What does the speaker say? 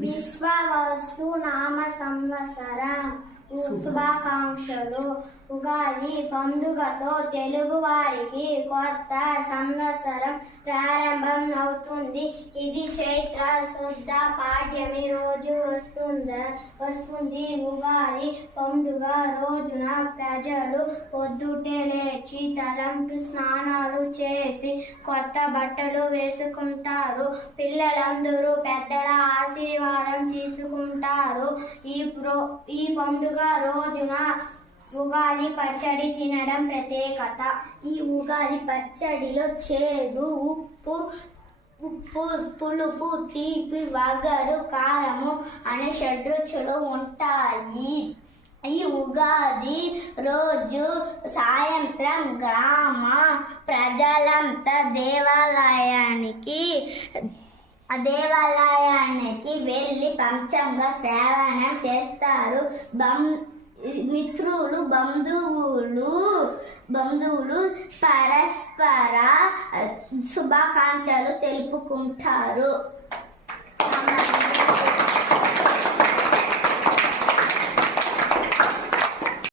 విశ్వవస్తు నామ సంవత్సరం శుభాకాంక్షలు. ఉగాది పండుగతో తెలుగు వారికి కొత్త సంవత్సరం ప్రారంభం అవుతుంది. ఇది చైత్ర శుద్ధ పాడ్యమి రోజు వస్తుంది. ఉగాది పండుగ రోజున ప్రజలు పొద్దుటే లేచి తలంటు స్నానాలు చేసి కొత్త బట్టలు వేసుకుంటారు. పిల్లలందరూ పెద్దల ఆశీర్వాదం తీసుకుంటారు. ఈ పండుగ రోజున ఉగాది పచ్చడి తినడం ప్రత్యేకత. ఈ ఉగాది పచ్చడిలో చేదు, ఉప్పు, పులుపు, తీపి, వగరు, కారము అనే షడ్రుచులు ఉంటాయి. ఈ ఉగాది రోజు సాయంత్రం గ్రామ ప్రజలంతా దేవాలయానికి వెళ్ళి పంచంగా సేవనం చేస్తారు. మిత్రులు బంధువులు పరస్పర శుభాకాంక్షలు తెలుపుకుంటారు.